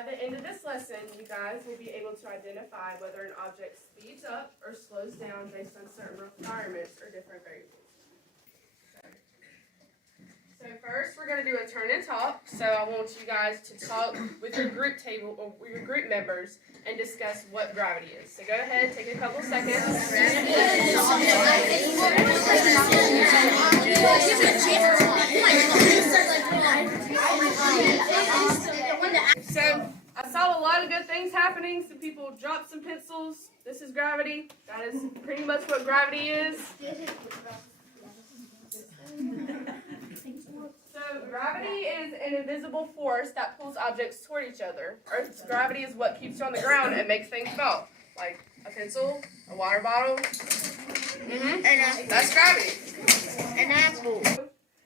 By the end of this lesson, you guys will be able to identify whether an object speeds up or slows down based on certain requirements or different variables. So first, we're going to do a turn and talk. So I want you guys to talk with your group table or with your group members and discuss what gravity is. So go ahead, take a couple seconds. So I saw a lot of good things happening. Some people dropped some pencils. This is gravity. That is pretty much what gravity is. So gravity is an invisible force that pulls objects toward each other. Earth's gravity is what keeps you on the ground and makes things fall, like a pencil, a water bottle. That's gravity. An apple.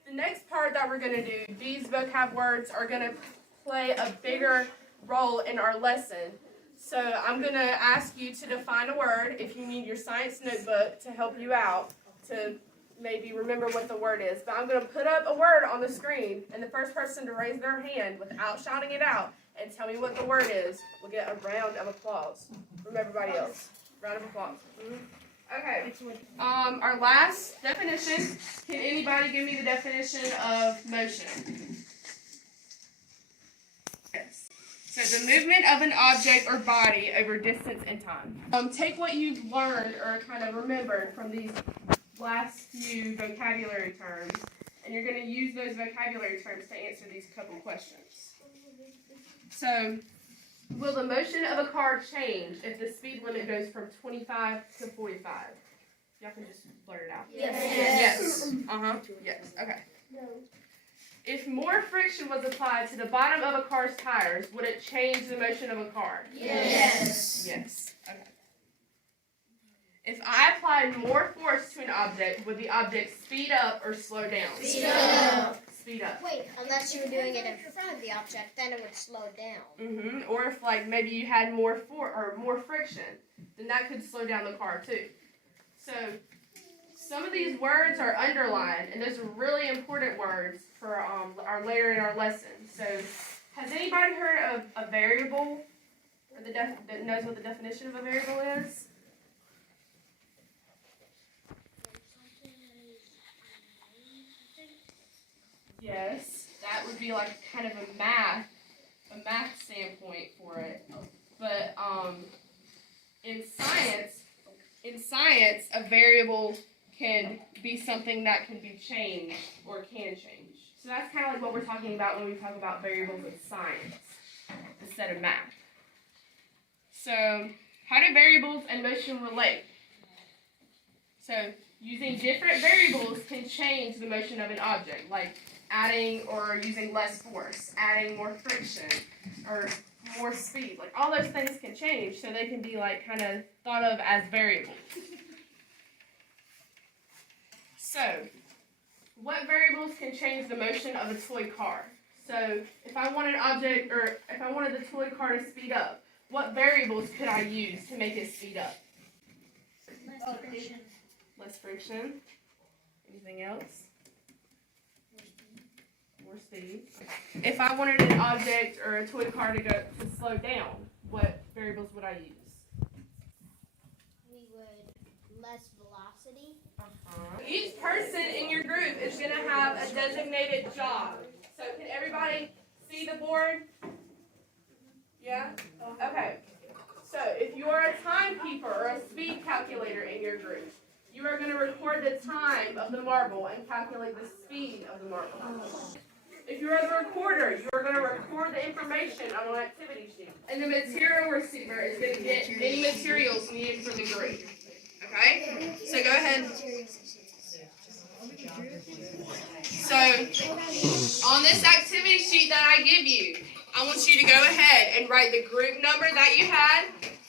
The next part that we're going to do, these vocab words are going to play a bigger role in our lesson. So I'm going to ask you to define a word if you need your science notebook to help you out to maybe remember what the word is. But I'm going to put up a word on the screen, and the first person to raise their hand without shouting it out and tell me what the word is will get a round of applause from everybody else. Round of applause. Okay. Our last definition. Can anybody give me the definition of motion? Yes. So the movement of an object or body over distance and time. Take what you've learned or kind of remembered from these last few vocabulary terms, and you're going to use those vocabulary terms to answer these couple questions. So, will the motion of a car change if the speed limit goes from 25 to 45? Y'all can just blurt it out. Yes. Yes. Okay. No. If more friction was applied to the bottom of a car's tires, would it change the motion of a car? Yes. Yes. Okay. If I applied more force to an object, would the object speed up or slow down? Speed up. Speed up. Wait, unless you were doing it in front of the object, then it would slow down. Or if maybe you had more friction, then that could slow down the car too. So some of these words are underlined, and those are really important words for our later in our lesson. So has anybody heard of a variable, or that knows what the definition of a variable is? Yes, that would be like kind of a math standpoint for it. But in science, a variable can be something that can be changed or can change. So that's kind of like what we're talking about when we talk about variables in science instead of math. So how do variables and motion relate? So using different variables can change the motion of an object, like adding or using less force, adding more friction, or more speed. Like all those things can change, so they can be like kind of thought of as variables. So, what variables can change the motion of a toy car? So, if I want an object, or if I wanted the toy car to speed up, what variables could I use to make it speed up? Less friction. Less friction. Anything else? More speed. If I wanted an object or a toy car to slow down, what variables would I use? We would less velocity. Each person in your group is going to have a designated job. So can everybody see the board? Yeah? Okay. So if you are a timekeeper or a speed calculator in your group, you are going to record the time of the marble and calculate the speed of the marble. If you are the recorder, you are going to record the information on an activity sheet. And the material receiver is going to get any materials needed for the group. Okay? So go ahead. So on this activity sheet that I give you, I want you to go ahead and write the group number that you had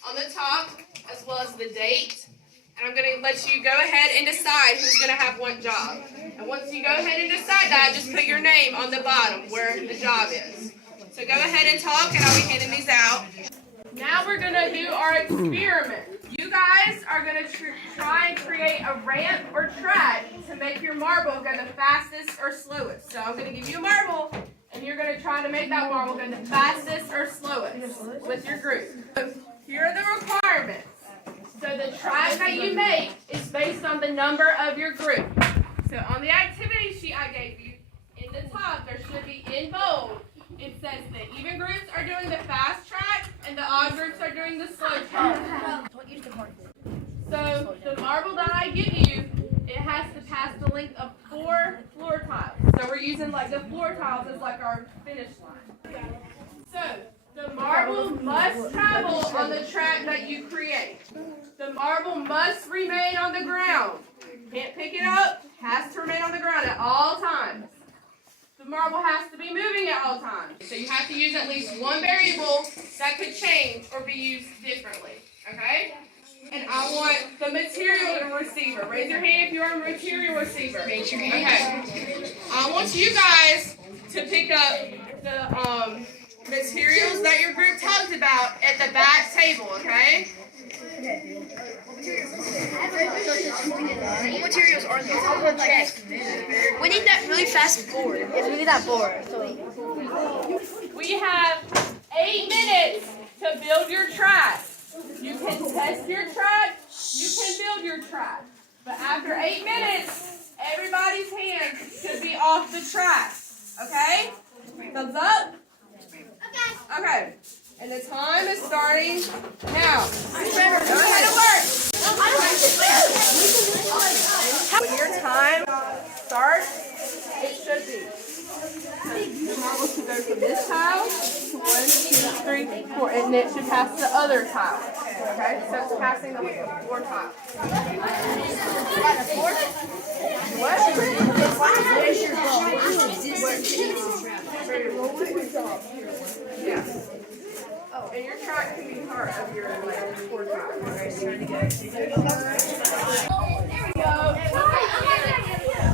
on the top, as well as the date. And I'm going to let you go ahead and decide who's going to have what job. And once you go ahead and decide that, just put your name on the bottom where the job is. So go ahead and talk, and I'll be handing these out. Now we're going to do our experiment. You guys are going to try and create a ramp or track to make your marble go the fastest or slowest. So I'm going to give you a marble, and you're going to try to make that marble go the fastest or slowest with your group. So here are the requirements. So the track that you make is based on the number of your group. So on the activity sheet I gave you, in the top there should be in bold. It says the even groups are doing the fast track and the odd groups are doing the slow track. So the marble that I give you, it has to pass the length of 4 floor tiles. So we're using like the floor tiles as like our finish line. So the marble must travel on the track that you create. The marble must remain on the ground. Can't pick it up, has to remain on the ground at all times. The marble has to be moving at all times. So you have to use at least one variable that could change or be used differently. Okay? And I want the material receiver. Raise your hand if you are a material receiver. Raise your hand. Okay. I want you guys to pick up the materials that your group talked about at the back table, okay? What materials are these? We need that really fast board. Yes, we need that board. We have 8 minutes to build your track. You can test your track, you can build your track. But after 8 minutes, everybody's hands should be off the track. Okay? Thumbs up? Okay. And the time is starting now. Go ahead and work. When your time starts, it should be. The marble should go from this tile to 1, 2, 3, 4, and it should pass the other tile. Okay, so it's passing the 4 tiles. Yeah. Oh, and your track can be part of your 4 tiles. There we go.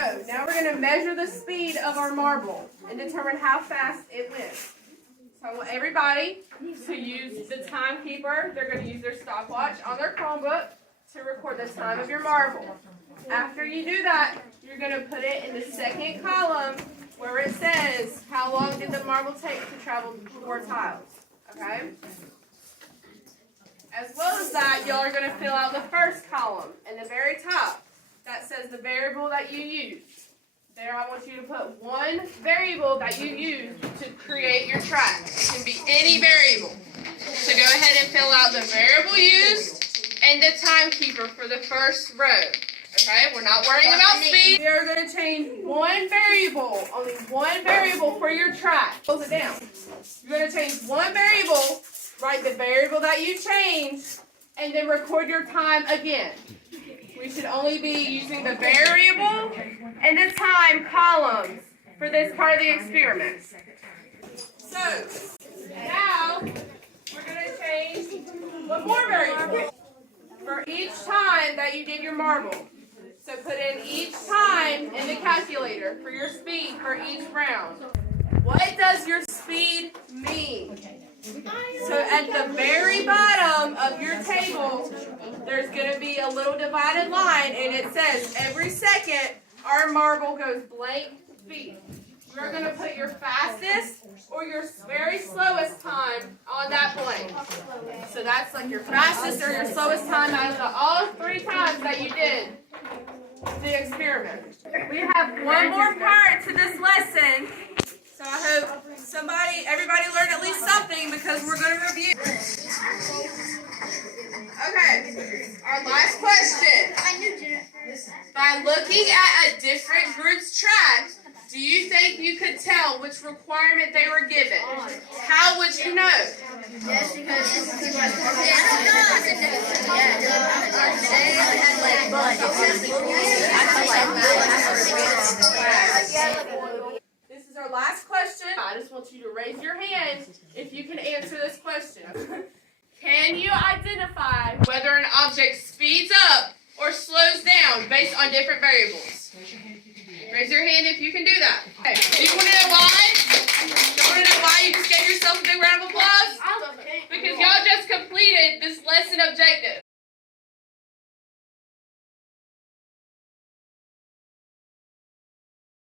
So now we're going to measure the speed of our marble and determine how fast it went. So I want everybody to use the timekeeper. They're going to use their stopwatch on their Chromebook to record the time of your marble. After you do that, you're going to put it in the second column where it says how long did the marble take to travel 4 tiles. Okay? As well as that, y'all are going to fill out the first column in the very top that says the variable that you used. There I want you to put one variable that you used to create your track. It can be any variable. So go ahead and fill out the variable used and the timekeeper for the first row. Okay, we're not worrying about speed. We are going to change one variable, only one variable for your track. Close it down. You're going to change one variable, write the variable that you changed, and then record your time again. We should only be using the variable and the time columns for this part of the experiment. So, now we're going to change one more variable for each time that you did your marble. So put in each time in the calculator for your speed for each round. What does your speed mean? So at the very bottom of your table, there's going to be a little divided line, and it says every second our marble goes blank speed. We're going to put your fastest or your very slowest time on that blank. So that's like your fastest or your slowest time out of all 3 times that you did the experiment. We have one more part to this lesson. So I hope everybody learned at least something because we're going to review. Okay, our last question. By looking at a different group's track, do you think you could tell which requirement they were given? How would you know? Yes, because This is our last question. I just want you to raise your hand if you can answer this question. Can you identify whether an object speeds up or slows down based on different variables? Raise your hand if you can do that. Okay. Do you want to know why? Do you want to know why you just gave yourself a big round of applause? Because y'all just completed this lesson objective.